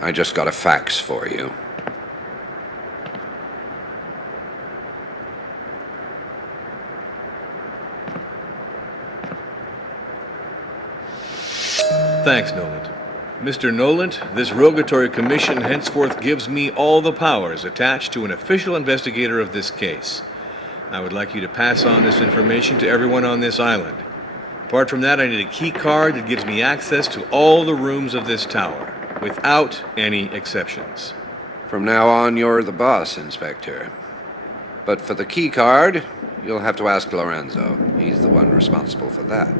I just got a fax for you. Thanks, Noland. Mr. Noland, this Rogatory Commission henceforth gives me all the powers attached to an official investigator of this case. I would like you to pass on this information to everyone on this island. Apart from that, I need a key card that gives me access to all the rooms of this tower, without any exceptions. From now on, you're the boss, Inspector. But for the key card, you'll have to ask Lorenzo. He's the one responsible for that.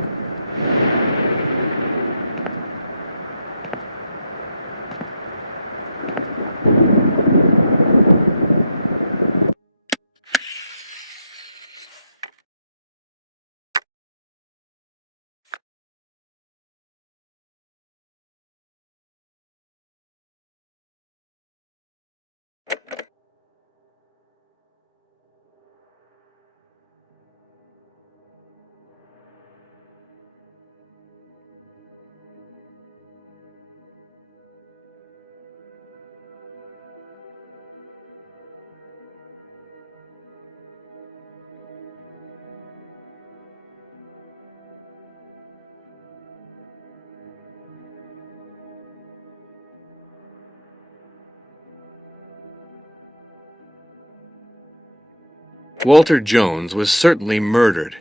Walter Jones was certainly murdered.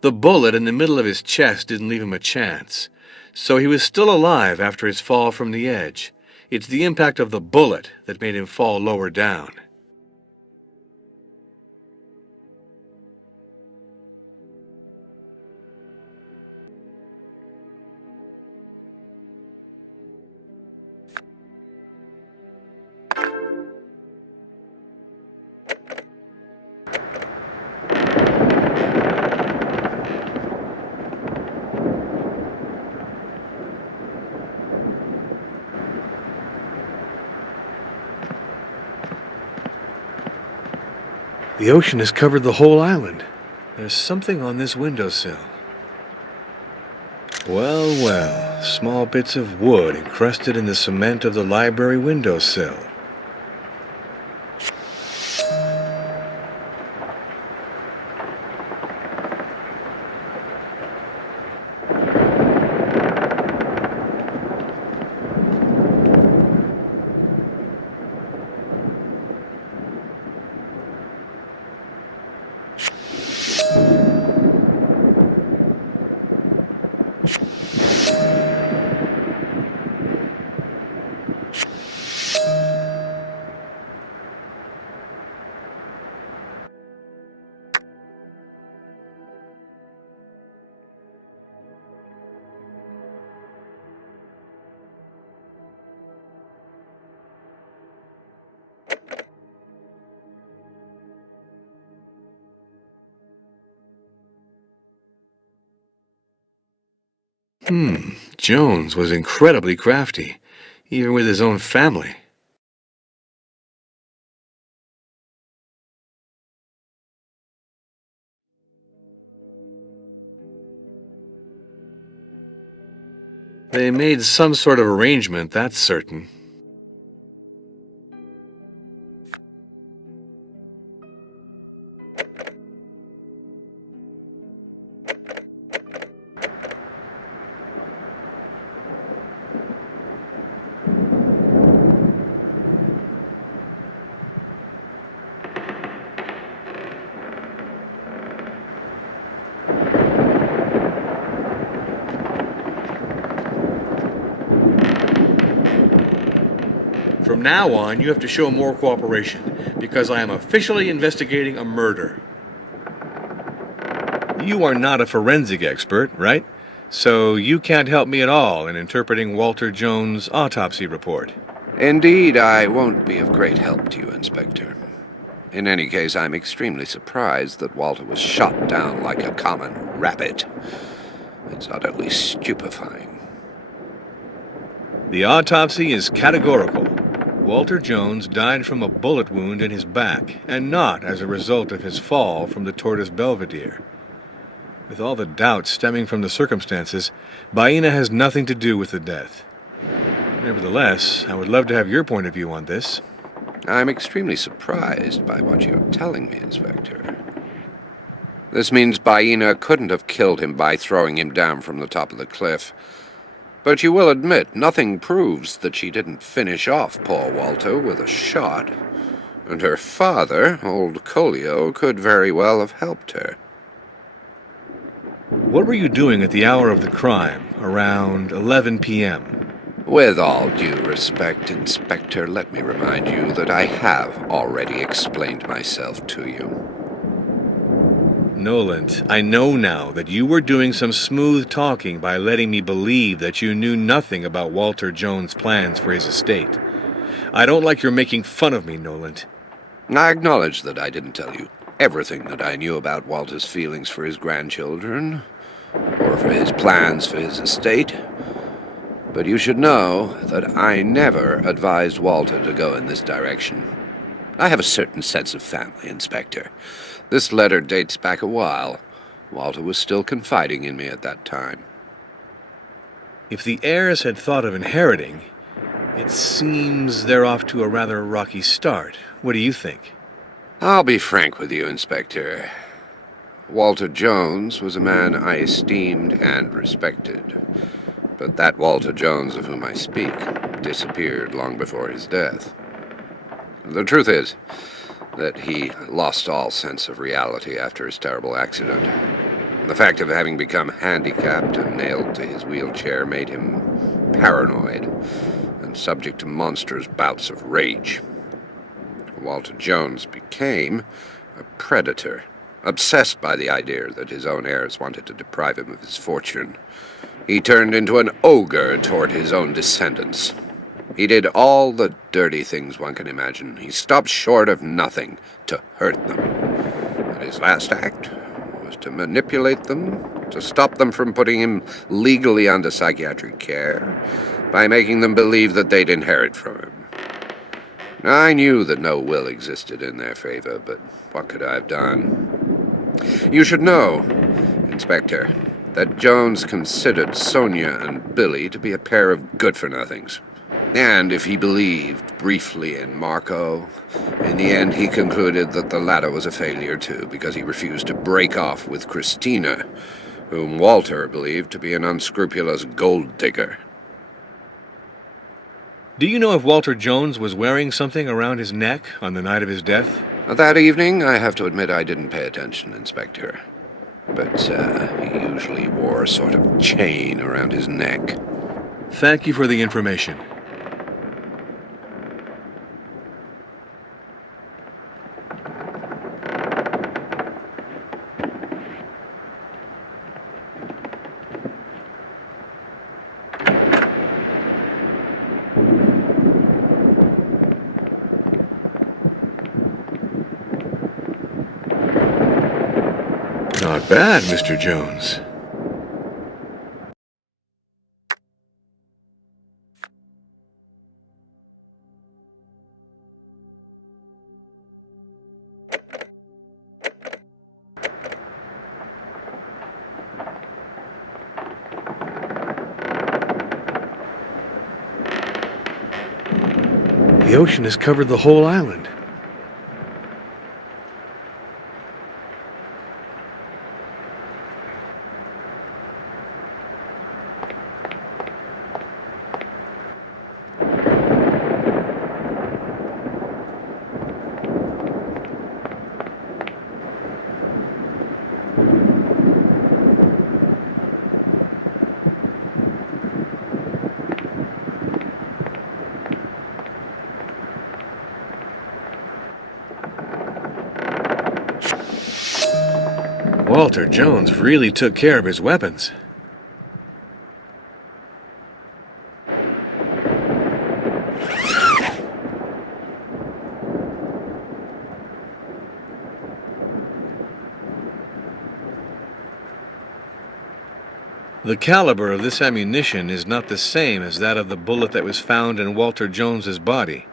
The bullet in the middle of his chest didn't leave him a chance. So he was still alive after his fall from the edge. It's the impact of the bullet that made him fall lower down. The ocean has covered the whole island. There's something on this windowsill. Well, well, small bits of wood encrusted in the cement of the library windowsill. Jones was incredibly crafty, even with his own family. They made some sort of arrangement, that's certain. From now on, you have to show more cooperation, because I am officially investigating a murder. You are not a forensic expert, right? So you can't help me at all in interpreting Walter Jones' autopsy report. Indeed, I won't be of great help to you, Inspector. In any case, I'm extremely surprised that Walter was shot down like a common rabbit. It's utterly stupefying. The autopsy is categorical. Walter Jones died from a bullet wound in his back, and not as a result of his fall from the Tortoise Belvedere. With all the doubts stemming from the circumstances, Baena has nothing to do with the death. Nevertheless, I would love to have your point of view on this. I'm extremely surprised by what you're telling me, Inspector. This means Baena couldn't have killed him by throwing him down from the top of the cliff. But you will admit, nothing proves that she didn't finish off poor Walter with a shot. And her father, old Colio, could very well have helped her. What were you doing at the hour of the crime, around 11 p.m.? With all due respect, Inspector, let me remind you that I have already explained myself to you. Noland, I know now that you were doing some smooth talking by letting me believe that you knew nothing about Walter Jones' plans for his estate. I don't like your making fun of me, Noland. I acknowledge that I didn't tell you everything that I knew about Walter's feelings for his grandchildren, or for his plans for his estate. But you should know that I never advised Walter to go in this direction. I have a certain sense of family, Inspector. This letter dates back a while. Walter was still confiding in me at that time. If the heirs had thought of inheriting, it seems they're off to a rather rocky start. What do you think? I'll be frank with you, Inspector. Walter Jones was a man I esteemed and respected. But that Walter Jones of whom I speak disappeared long before his death. The truth is that he lost all sense of reality after his terrible accident. The fact of having become handicapped and nailed to his wheelchair made him paranoid and subject to monstrous bouts of rage. Walter Jones became a predator, obsessed by the idea that his own heirs wanted to deprive him of his fortune. He turned into an ogre toward his own descendants. He did all the dirty things one can imagine. He stopped short of nothing to hurt them. And his last act was to manipulate them, to stop them from putting him legally under psychiatric care, by making them believe that they'd inherit from him. I knew that no will existed in their favor, but what could I have done? You should know, Inspector, that Jones considered Sonia and Billy to be a pair of good-for-nothings. And if he believed briefly in Marco, in the end he concluded that the latter was a failure too, because he refused to break off with Christina, whom Walter believed to be an unscrupulous gold digger. Do you know if Walter Jones was wearing something around his neck on the night of his death? That evening, I have to admit I didn't pay attention, Inspector. But he usually wore a sort of chain around his neck. Thank you for the information. Not bad, Mr. Jones. The ocean has covered the whole island. Walter Jones really took care of his weapons. The caliber of this ammunition is not the same as that of the bullet that was found in Walter Jones's body.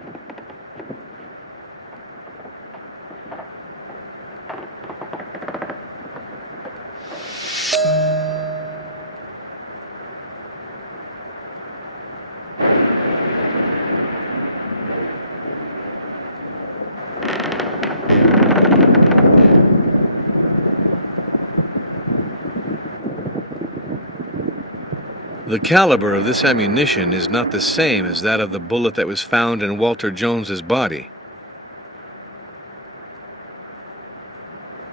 The caliber of this ammunition is not the same as that of the bullet that was found in Walter Jones's body.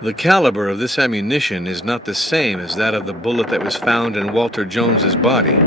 The caliber of this ammunition is not the same as that of the bullet that was found in Walter Jones's body.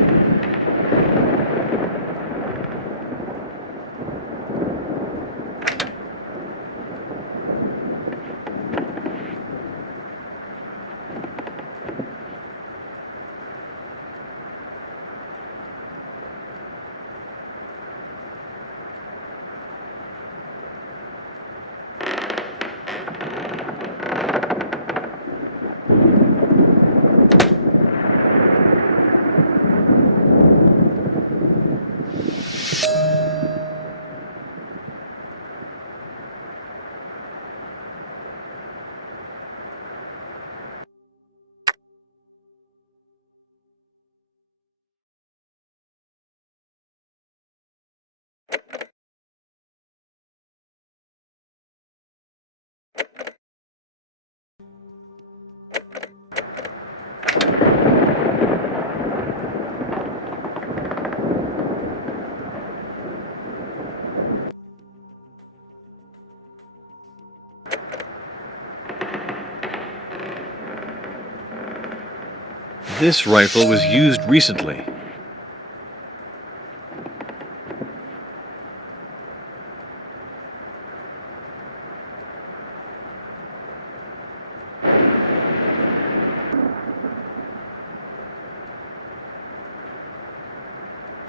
This rifle was used recently.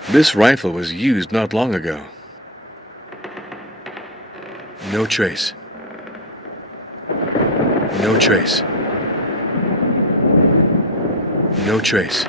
This rifle was used not long ago. No trace. No trace. No trace.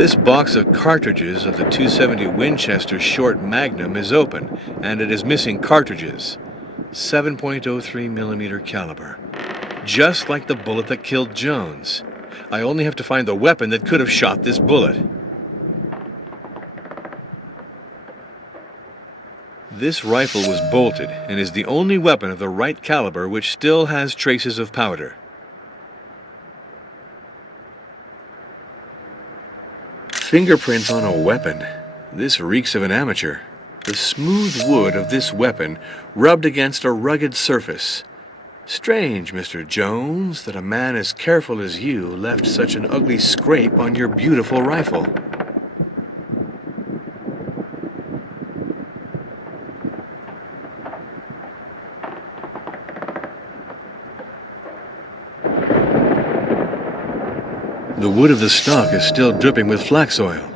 This box of cartridges of the .270 Winchester Short Magnum is open, and it is missing cartridges. 7.03 millimeter caliber. Just like the bullet that killed Jones. I only have to find the weapon that could have shot this bullet. This rifle was bolted and is the only weapon of the right caliber which still has traces of powder. Fingerprints on a weapon. This reeks of an amateur. The smooth wood of this weapon rubbed against a rugged surface. Strange, Mr. Jones, that a man as careful as you left such an ugly scrape on your beautiful rifle. The wood of the stock is still dripping with flax oil.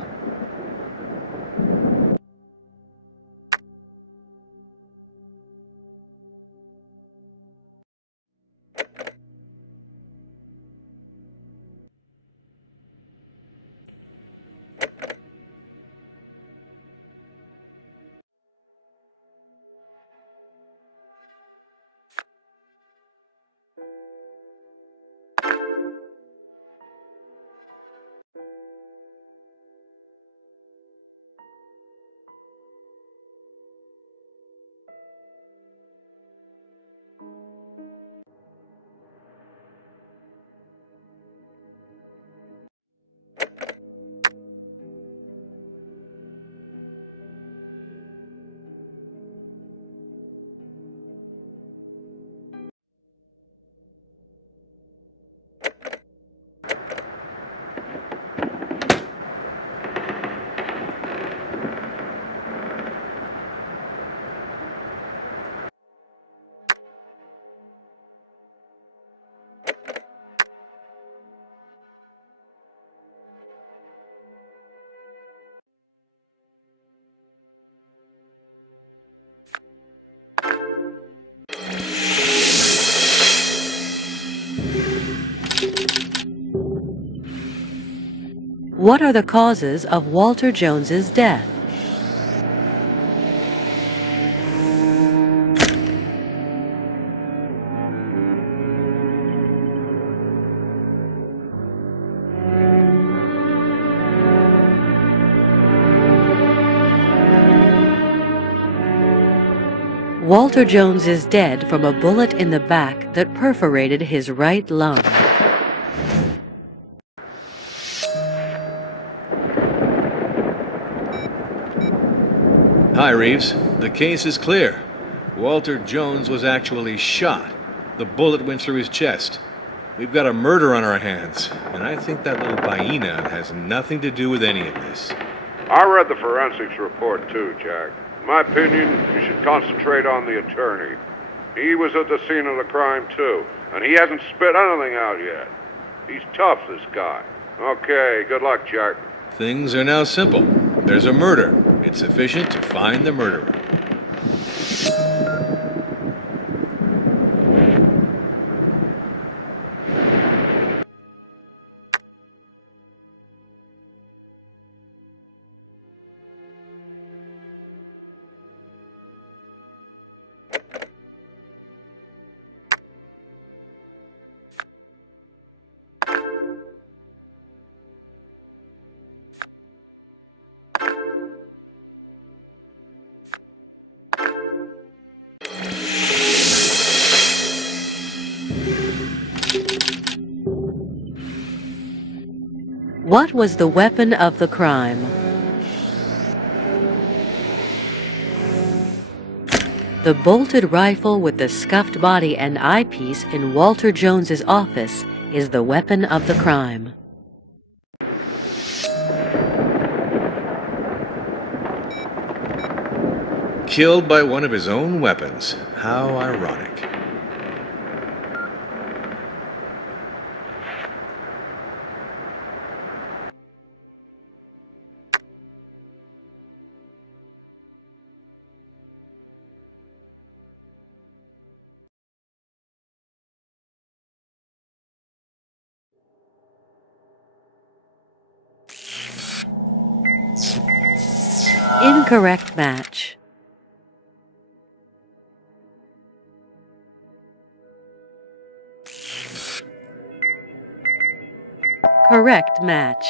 What are the causes of Walter Jones's death? Walter Jones is dead from a bullet in the back that perforated his right lung. Hi, Reeves. The case is clear. Walter Jones was actually shot. The bullet went through his chest. We've got a murder on our hands, and I think that little hyena has nothing to do with any of this. I read the forensics report too, Jack. In my opinion, you should concentrate on the attorney. He was at the scene of the crime too, and he hasn't spit anything out yet. He's tough, this guy. Okay, good luck, Jack. Things are now simple. There's a murder. It's sufficient to find the murderer. What was the weapon of the crime? The bolted rifle with the scuffed body and eyepiece in Walter Jones's office is the weapon of the crime. Killed by one of his own weapons. How ironic. Incorrect match. Correct match.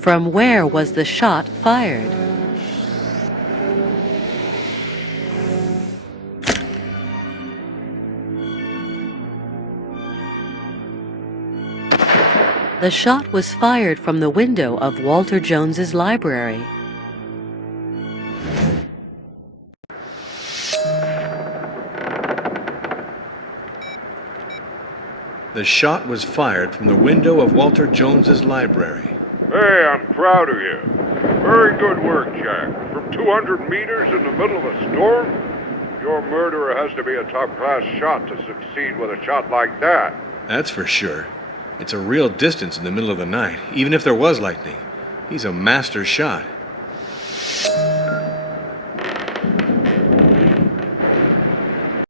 From where was the shot fired? The shot was fired from the window of Walter Jones's library. The shot was fired from the window of Walter Jones's library. Hey, I'm proud of you. Very good work, Jack. From 200 meters in the middle of a storm? Your murderer has to be a top-class shot to succeed with a shot like that. That's for sure. It's a real distance in the middle of the night, even if there was lightning. He's a master shot.